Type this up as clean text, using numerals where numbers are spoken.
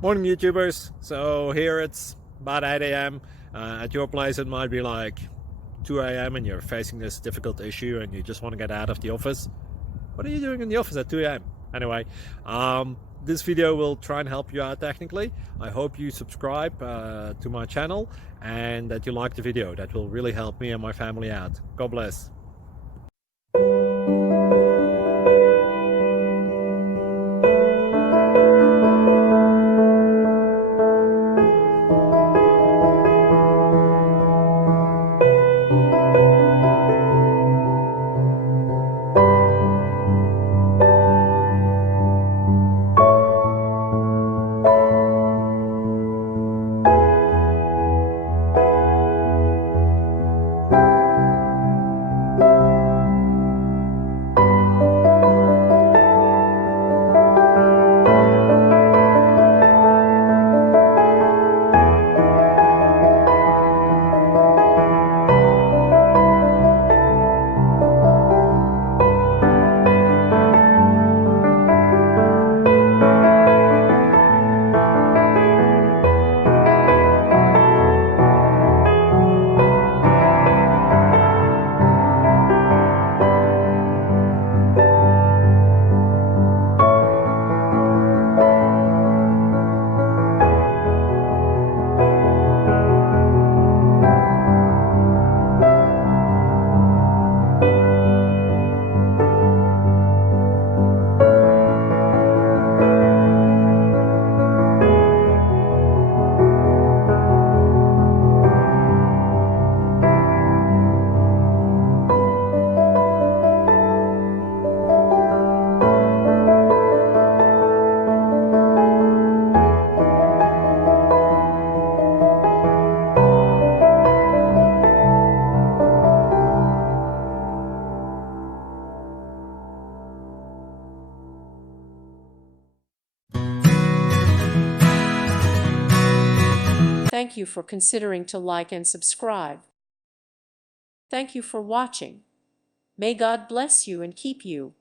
Morning, YouTubers. So here it's about 8 a.m. At your place, it might be like 2 a.m. and you're facing this difficult issue and you just want to get out of the office. What are you doing in the office at 2 a.m.? Anyway, this video will try and help you out technically. I hope you subscribe to my channel and that you like the video. That will really help me and my family out. God bless. Thank you for considering to like and subscribe. Thank you for watching. May God bless you and keep you.